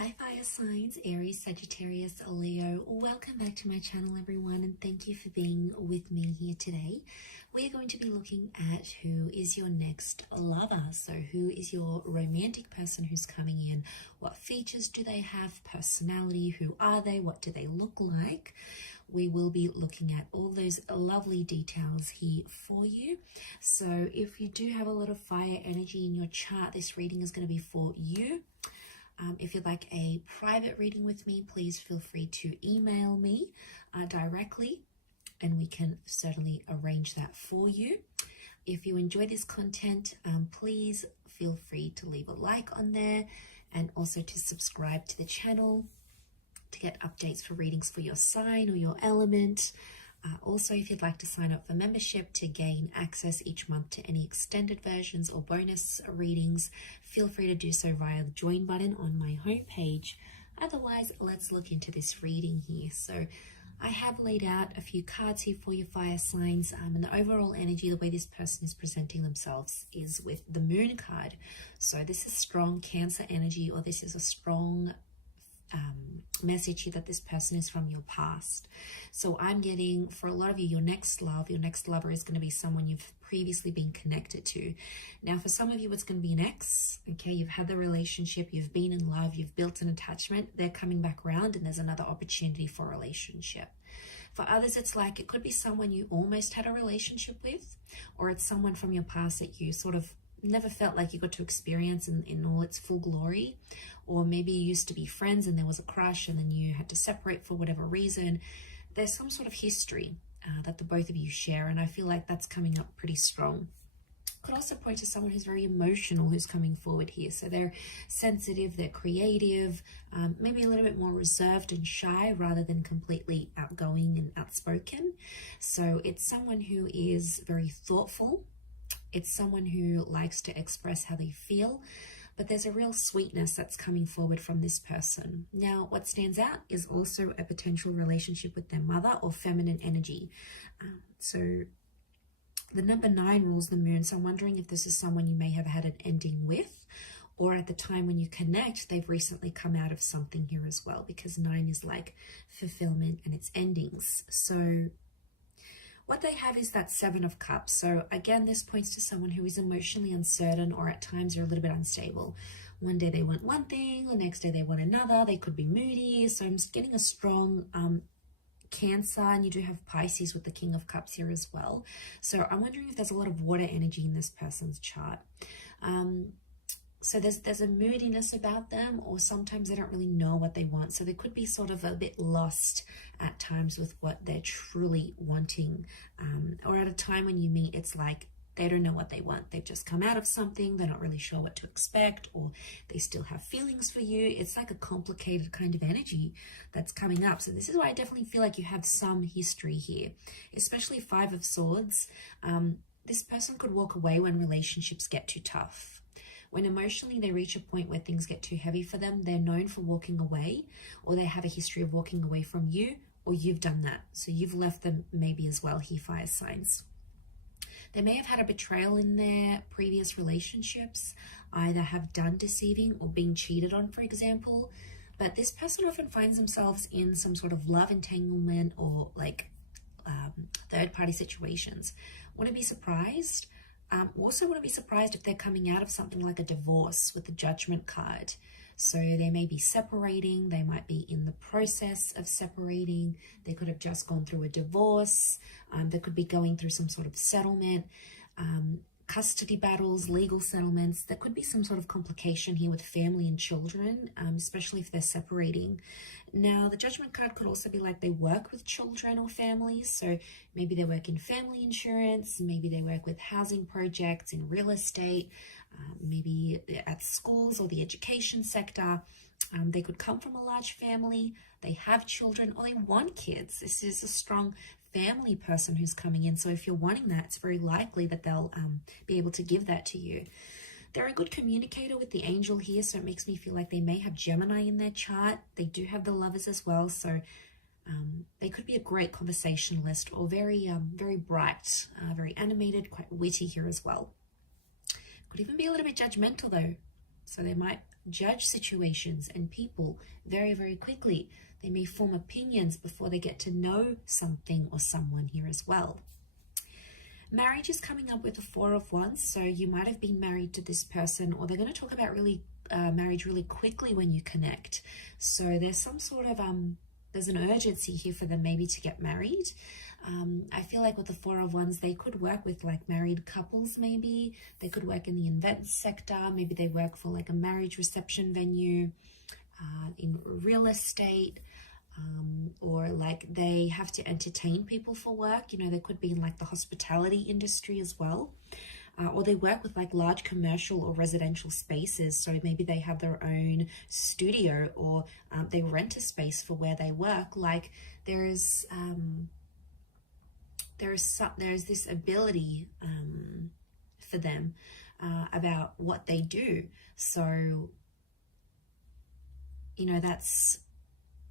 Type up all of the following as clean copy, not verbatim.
Hi fire signs, Aries, Sagittarius, Leo. Welcome back to my channel everyone, and thank you for being with me here today. We are going to be looking at who is your next lover. So who is your romantic person who's coming in? What features do they have? Personality, who are they? What do they look like? We will be looking at all those lovely details here for you. So if you do have a lot of fire energy in your chart, this reading is going to be for you. If you'd like a private reading with me, please feel free to email me directly, and we can certainly arrange that for you. If you enjoy this content, please feel free to leave a like on there and also to subscribe to the channel to get updates for readings for your sign or your element. Also, if you'd like to sign up for membership to gain access each month to any extended versions or bonus readings, feel free to do so via the join button on my homepage. Otherwise, let's look into this reading here. So I have laid out a few cards here for your fire signs, and the overall energy, the way this person is presenting themselves is with the moon card. So this is strong Cancer energy, or this is a strong message here that this person is from your past. So I'm getting, for a lot of you, your next lover is going to be someone you've previously been connected to. Now for some of you it's going to be an ex. Okay, you've had the relationship, you've been in love, you've built an attachment, they're coming back around and there's another opportunity for a relationship. For others, it's like it could be someone you almost had a relationship with, or it's someone from your past that you sort of never felt like you got to experience in all its full glory. Or maybe you used to be friends and there was a crush and then you had to separate for whatever reason. There's some sort of history that the both of you share, and I feel like that's coming up pretty strong. Could also point to someone who's very emotional who's coming forward here. So they're sensitive, they're creative, maybe a little bit more reserved and shy rather than completely outgoing and outspoken. So it's someone who is very thoughtful. It's someone who likes to express how they feel, but there's a real sweetness that's coming forward from this person. Now, what stands out is also a potential relationship with their mother or feminine energy. So the number 9 rules the moon, so I'm wondering if this is someone you may have had an ending with, or at the time when you connect, they've recently come out of something here as well, because 9 is like fulfillment and it's endings. So what they have is that 7 of Cups. So again, this points to someone who is emotionally uncertain, or at times are a little bit unstable. One day they want one thing, the next day they want another. They could be moody. So I'm getting a strong Cancer, and you do have Pisces with the King of Cups here as well. So I'm wondering if there's a lot of water energy in this person's chart. So there's a moodiness about them, or sometimes they don't really know what they want. So they could be sort of a bit lost at times with what they're truly wanting. Or at a time when you meet, it's like they don't know what they want. They've just come out of something. They're not really sure what to expect, or they still have feelings for you. It's like a complicated kind of energy that's coming up. So this is why I definitely feel like you have some history here, especially 5 of Swords. This person could walk away when relationships get too tough. When emotionally they reach a point where things get too heavy for them, they're known for walking away, or they have a history of walking away from you, or you've done that. So you've left them maybe as well here, fire signs. They may have had a betrayal in their previous relationships, either have done deceiving or been cheated on, for example. But this person often finds themselves in some sort of love entanglement or like third-party situations. Wouldn't be surprised. Also wouldn't be surprised if they're coming out of something like a divorce with the Judgment card. So they may be separating, they might be in the process of separating, they could have just gone through a divorce, they could be going through some sort of settlement, custody battles, legal settlements. There could be some sort of complication here with family and children, especially if they're separating. Now, the Judgment card could also be like they work with children or families. So maybe they work in family insurance, maybe they work with housing projects in real estate, maybe at schools or the education sector. They could come from a large family, they have children, or they want kids. This is a strong family person who's coming in. So if you're wanting that, it's very likely that they'll be able to give that to you. They're a good communicator with the angel here, so it makes me feel like they may have Gemini in their chart. They do have the Lovers as well, so they could be a great conversationalist, or very bright, very animated, quite witty here as well. Could even be a little bit judgmental though, so they might judge situations and people very, very quickly. They may form opinions before they get to know something or someone here as well. Marriage is coming up with the Four of Wands, so you might have been married to this person, or they're going to talk about marriage really quickly when you connect. So there's some sort of there's an urgency here for them maybe to get married. I feel like with the Four of Wands, they could work with like married couples maybe. They could work in the events sector. Maybe they work for like a marriage reception venue, in real estate, or like they have to entertain people for work. You know, they could be in like the hospitality industry as well. Or they work with like large commercial or residential spaces. So maybe they have their own studio, or they rent a space for where they work. Like there's this ability for them about what they do. So, you know, that's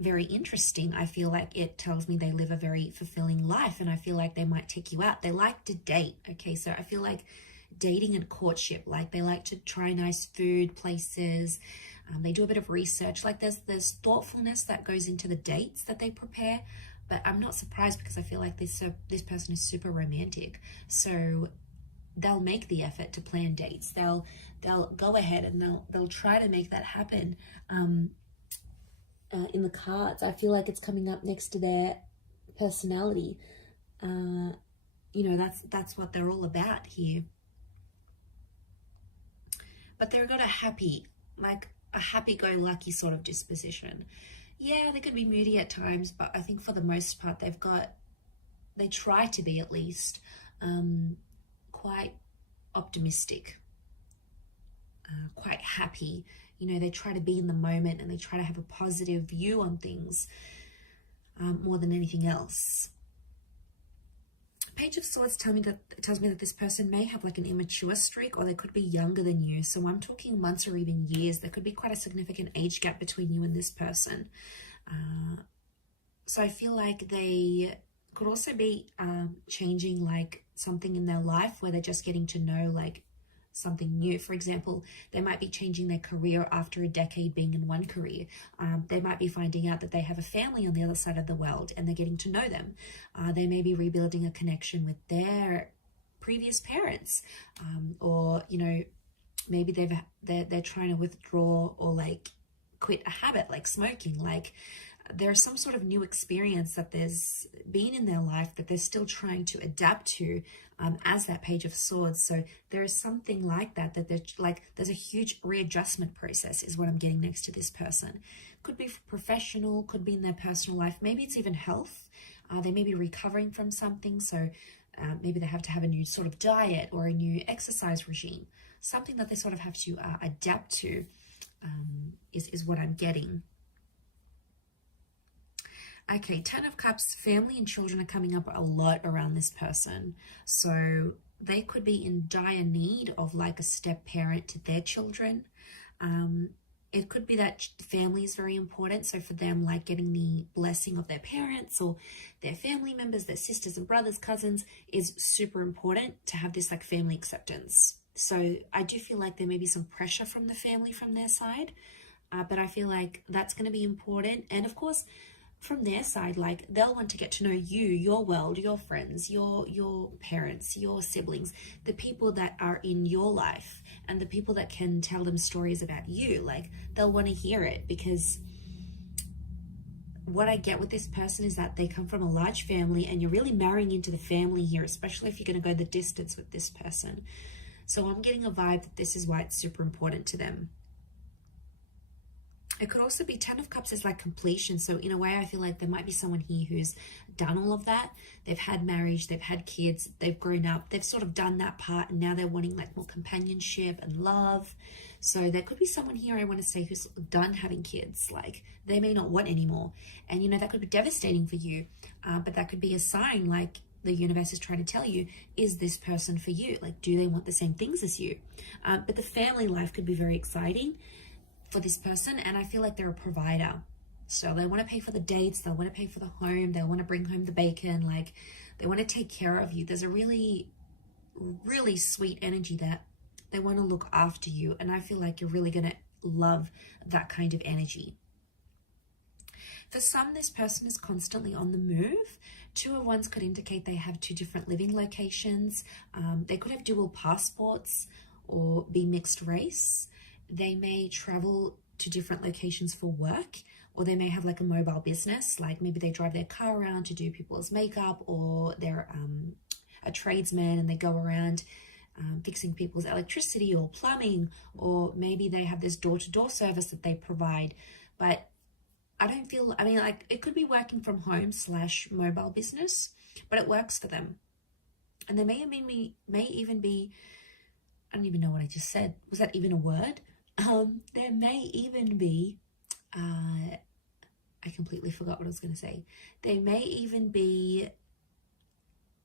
very interesting. I feel like it tells me they live a very fulfilling life, and I feel like they might take you out. They like to date. Okay, so I feel like dating and courtship, like they like to try nice food places. They do a bit of research. Like there's thoughtfulness that goes into the dates that they prepare. But I'm not surprised, because I feel like this person is super romantic. So they'll make the effort to plan dates. They'll go ahead and they'll try to make that happen. In the cards, I feel like it's coming up next to their personality. You know, that's what they're all about here. But they've got a happy-go-lucky sort of disposition. Yeah, they could be moody at times, but I think for the most part, they try to be at least quite optimistic, quite happy. You know, they try to be in the moment, and they try to have a positive view on things more than anything else. Page of Swords tells me that this person may have like an immature streak, or they could be younger than you. So I'm talking months or even years. There could be quite a significant age gap between you and this person. So I feel like they could also be changing like something in their life, where they're just getting to know like something new. For example, they might be changing their career after a decade being in one career. They might be finding out that they have a family on the other side of the world, and they're getting to know them. They may be rebuilding a connection with their previous parents, or you know, maybe they're trying to withdraw or like quit a habit like smoking. Like there's some sort of new experience that there's been in their life that they're still trying to adapt to, as that Page of Swords. So there is something like that there's a huge readjustment process is what I'm getting next to this person. Could be professional, could be in their personal life. Maybe it's even health. They may be recovering from something. So maybe they have to have a new sort of diet or a new exercise regime. Something that they sort of have to adapt to is what I'm getting. Okay, Ten of Cups, family and children are coming up a lot around this person. So they could be in dire need of like a step parent to their children. It could be that family is very important. So for them, like getting the blessing of their parents or their family members, their sisters and brothers, cousins, is super important to have this like family acceptance. So I do feel like there may be some pressure from the family from their side, but I feel like that's going to be important. And of course, from their side, like they'll want to get to know you, your world, your friends, your parents, your siblings, the people that are in your life, and the people that can tell them stories about you. Like they'll want to hear it, because what I get with this person is that they come from a large family, and you're really marrying into the family here, especially if you're going to go the distance with this person. So I'm getting a vibe that this is why it's super important to them. It could also be Ten of Cups is like completion. So in a way, I feel like there might be someone here who's done all of that. They've had marriage, they've had kids, they've grown up, they've sort of done that part, and now they're wanting like more companionship and love. So there could be someone here, I want to say, who's done having kids. Like they may not want anymore. And you know, that could be devastating for you. But that could be a sign, like the universe is trying to tell you, is this person for you? Like, do they want the same things as you? But the family life could be very exciting for this person, and I feel like they're a provider. So they want to pay for the dates, they want to pay for the home, they want to bring home the bacon, like they want to take care of you. There's a really, really sweet energy that they want to look after you, and I feel like you're really going to love that kind of energy. For some, this person is constantly on the move. 2 of Wands could indicate they have 2 different living locations. They could have dual passports or be mixed race. They may travel to different locations for work, or they may have like a mobile business, like maybe they drive their car around to do people's makeup, or they're a tradesman and they go around fixing people's electricity or plumbing, or maybe they have this door-to-door service that they provide. But I don't feel, I mean, like it could be working from home / mobile business, but it works for them. And there may even be, I don't even know what I just said. Was that even a word? There may even be, I completely forgot what I was going to say. There may even be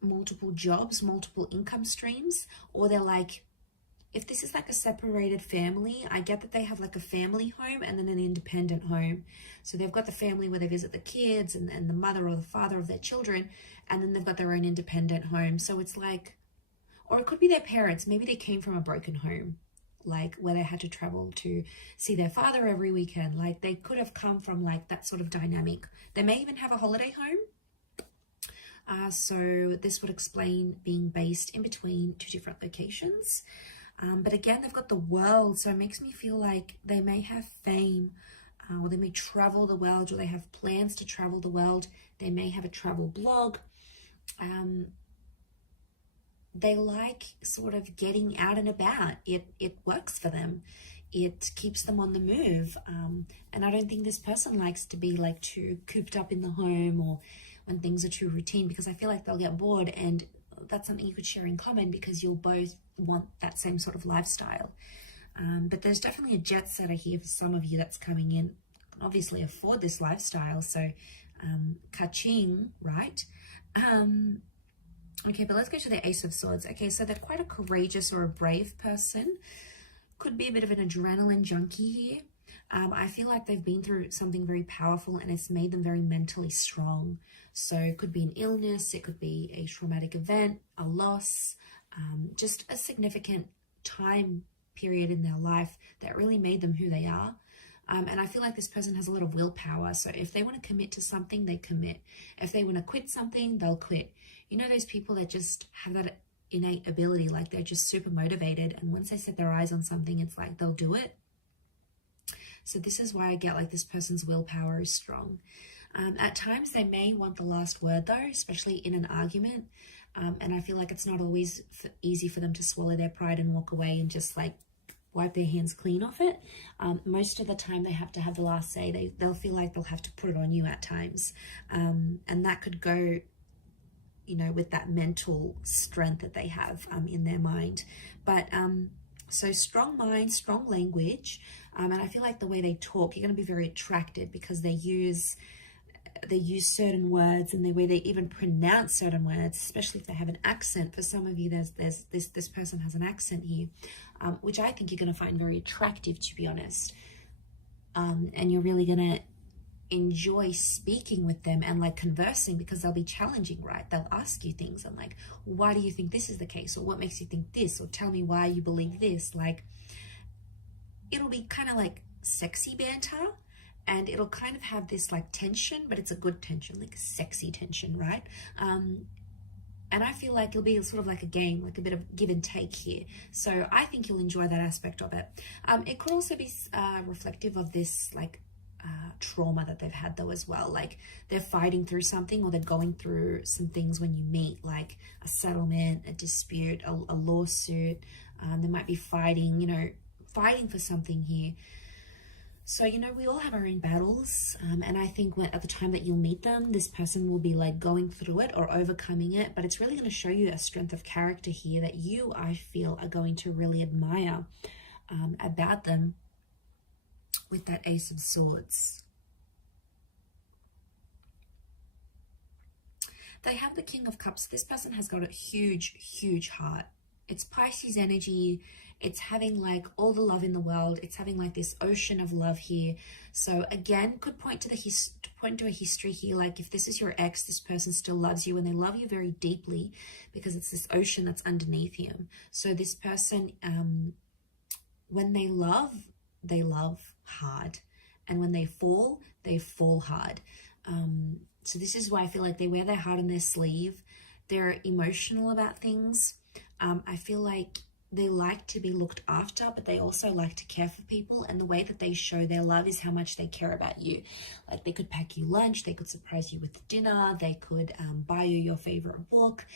multiple jobs, multiple income streams, or they're like, if this is like a separated family, I get that they have like a family home and then an independent home. So they've got the family where they visit the kids and the mother or the father of their children, and then they've got their own independent home. So it's like, or it could be their parents. Maybe they came from a broken home, like where they had to travel to see their father every weekend. Like they could have come from like that sort of dynamic. They may even have a holiday home. So this would explain being based in between 2 different locations. But again, they've got the world, so it makes me feel like they may have fame, or they may travel the world, or they have plans to travel the world. They may have a travel blog. They like sort of getting out and about. It works for them. It keeps them on the move. And I don't think this person likes to be like too cooped up in the home, or when things are too routine, because I feel like they'll get bored, and that's something you could share in common because you'll both want that same sort of lifestyle. But there's definitely a jet setter here for some of you that's coming in, obviously afford this lifestyle. So ka-ching, right? Okay, but let's go to the Ace of Swords. Okay, so they're quite a courageous or a brave person. Could be a bit of an adrenaline junkie here. I feel like they've been through something very powerful and it's made them very mentally strong. So it could be an illness, it could be a traumatic event, a loss, just a significant time period in their life that really made them who they are. And I feel like this person has a lot of willpower. So if they want to commit to something, they commit. If they want to quit something, they'll quit. You know, those people that just have that innate ability, like they're just super motivated. And once they set their eyes on something, it's like they'll do it. So this is why I get like this person's willpower is strong. At times they may want the last word though, especially in an argument. And I feel like it's not always easy for them to swallow their pride and walk away and just like wipe their hands clean off it. Most of the time they have to have the last say. They'll feel like they'll have to put it on you at times. And that could go, you know, with that mental strength that they have in their mind. But so strong mind, strong language. And I feel like the way they talk, you're going to be very attracted because they use certain words, and the way they even pronounce certain words, especially if they have an accent. For some of you, this person has an accent here, which I think you're going to find very attractive, to be honest. And you're really going to enjoy speaking with them and like conversing, because they'll be challenging, right? They'll ask you things and like, why do you think this is the case? Or what makes you think this? Or tell me why you believe this. Like, it'll be kind of like sexy banter. And it'll kind of have this like tension, but it's a good tension, like a sexy tension, right? And I feel like it'll be sort of like a game, like a bit of give and take here. So I think you'll enjoy that aspect of it. It could also be reflective of this like trauma that they've had though as well. Like they're fighting through something, or they're going through some things when you meet, like a settlement, a dispute, a lawsuit. They might be fighting, you know, fighting for something here. So, you know, we all have our own battles. And I think at the time that you'll meet them, this person will be like going through it or overcoming it. But it's really going to show you a strength of character here that you, I feel, are going to really admire about them with that Ace of Swords. They have the King of Cups. This person has got a huge, huge heart. It's Pisces energy. It's having like all the love in the world. It's having like this ocean of love here. So again, could point to a history here. Like if this is your ex, this person still loves you, and they love you very deeply because it's this ocean that's underneath him. So this person, when they love, they love hard. And when they fall hard. So this is why I feel like they wear their heart on their sleeve. They're emotional about things. I feel like they like to be looked after, but they also like to care for people. And the way that they show their love is how much they care about you. Like they could pack you lunch, they could surprise you with dinner, they could buy you your favorite book.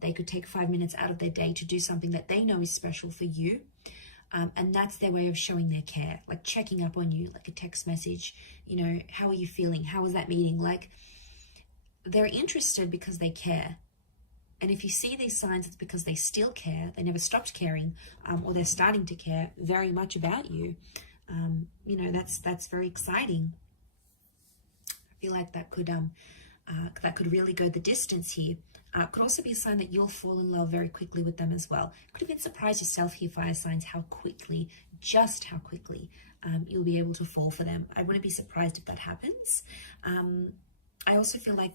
They could take 5 minutes out of their day to do something that they know is special for you. And that's their way of showing their care, like checking up on you, like a text message, you know, how are you feeling? How was that meeting? Like they're interested because they care. And if you see these signs, it's because they still care. They never stopped caring, or they're starting to care very much about you. You know, that's very exciting. I feel like that could really go the distance here. Could also be a sign that you'll fall in love very quickly with them as well. Could even surprise yourself here, fire signs, how quickly you'll be able to fall for them. I wouldn't be surprised if that happens. I also feel like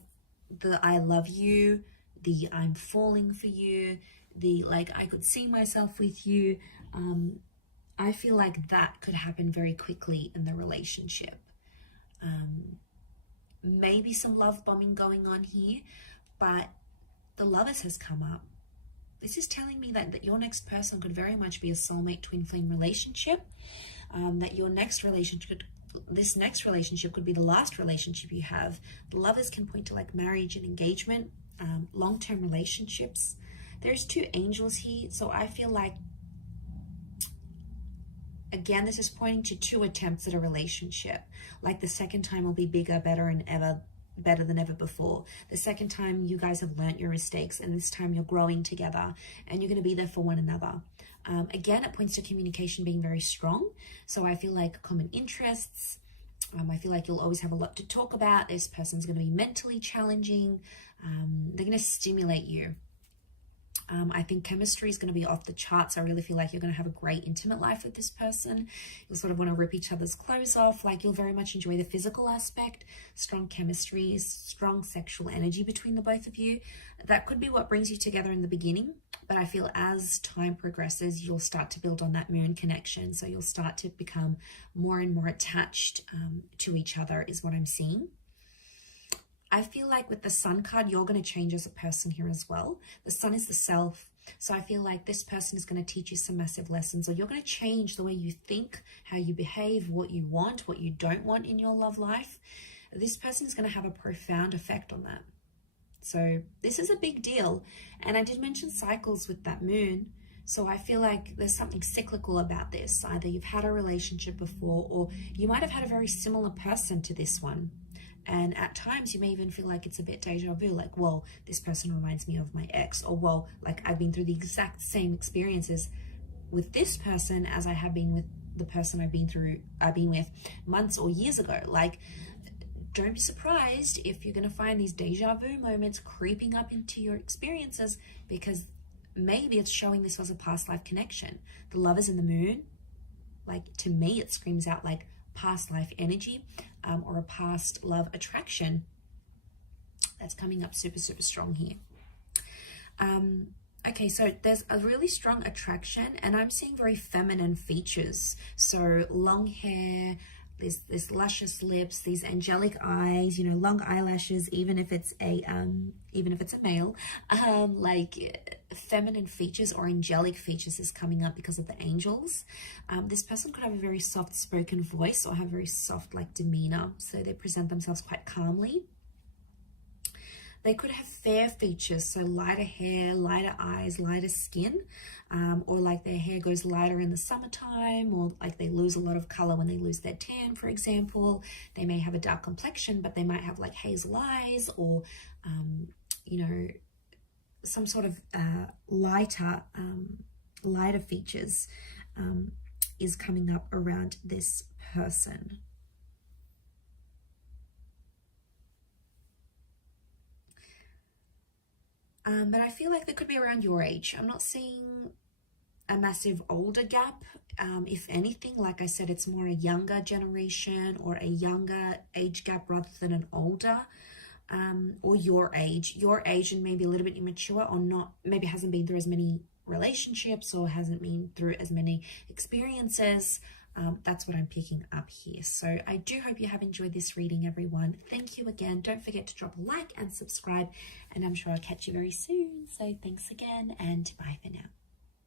the I love you, the I'm falling for you, the like I could see myself with you. I feel like that could happen very quickly in the relationship. Maybe some love bombing going on here, but the Lovers has come up. This is telling me that your next person could very much be a soulmate twin flame relationship. That your next relationship, this next relationship could be the last relationship you have. The Lovers can point to like marriage and engagement, long-term relationships. There's 2 angels here, so I feel like, again, this is pointing to 2 attempts at a relationship. Like the second time will be bigger, better than ever before. The second time you guys have learnt your mistakes, and this time you're growing together and you're going to be there for one another. Again, it points to communication being very strong. So I feel like common interests. I feel like you'll always have a lot to talk about. This person's going to be mentally challenging. They're going to stimulate you. I think chemistry is going to be off the charts. I really feel like you're going to have a great intimate life with this person. You'll sort of want to rip each other's clothes off. Like you'll very much enjoy the physical aspect, strong chemistry, strong sexual energy between the both of you. That could be what brings you together in the beginning. But I feel as time progresses, you'll start to build on that moon connection. So you'll start to become more and more attached to each other is what I'm seeing. I feel like with the Sun card, you're going to change as a person here as well. The Sun is the self. So I feel like this person is going to teach you some massive lessons, or you're going to change the way you think, how you behave, what you want, what you don't want in your love life. This person is going to have a profound effect on that. So this is a big deal. And I did mention cycles with that moon. So I feel like there's something cyclical about this. Either you've had a relationship before, or you might have had a very similar person to this one. And at times you may even feel like it's a bit deja vu, like, well, this person reminds me of my ex, or well, like I've been through the exact same experiences with this person as I have been with the person I've been with months or years ago. Like, don't be surprised if you're going to find these deja vu moments creeping up into your experiences, because maybe it's showing this was a past life connection. The Lovers in the moon, like to me, it screams out like past life energy, or a past love attraction that's coming up super, super strong here. Okay, so there's a really strong attraction, and I'm seeing very feminine features. So long hair, this luscious lips, these angelic eyes, you know, long eyelashes, even if it's a male, like feminine features or angelic features is coming up because of the angels. This person could have a very soft spoken voice or have very soft like demeanor, so they present themselves quite calmly. They could have fair features, so lighter hair, lighter eyes, lighter skin, or like their hair goes lighter in the summertime, or like they lose a lot of color when they lose their tan, for example. They may have a dark complexion, but they might have like hazel eyes, or, you know, some sort of lighter features is coming up around this person. But I feel like that could be around your age. I'm not seeing a massive older gap. If anything, like I said, it's more a younger generation or a younger age gap rather than an older, or your age and maybe a little bit immature, or not, maybe hasn't been through as many relationships or hasn't been through as many experiences. That's what I'm picking up here. So I do hope you have enjoyed this reading, everyone. Thank you again. Don't forget to drop a like and subscribe, and I'm sure I'll catch you very soon. So thanks again, and bye for now.